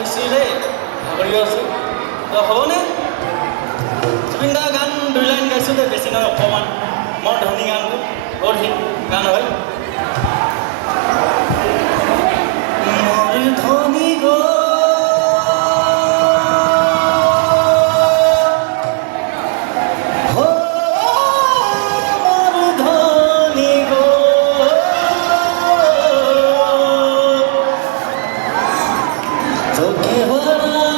হৈছিল দেই ভাগৰি আছোঁ হ'বনে জুবিন দাৰ গান 2 লাইন গাইছোঁ দেই বেছি নহয় অকণমান মোৰ ধনী গানটো বহুত হিট গান হয় মোৰ ধনী तो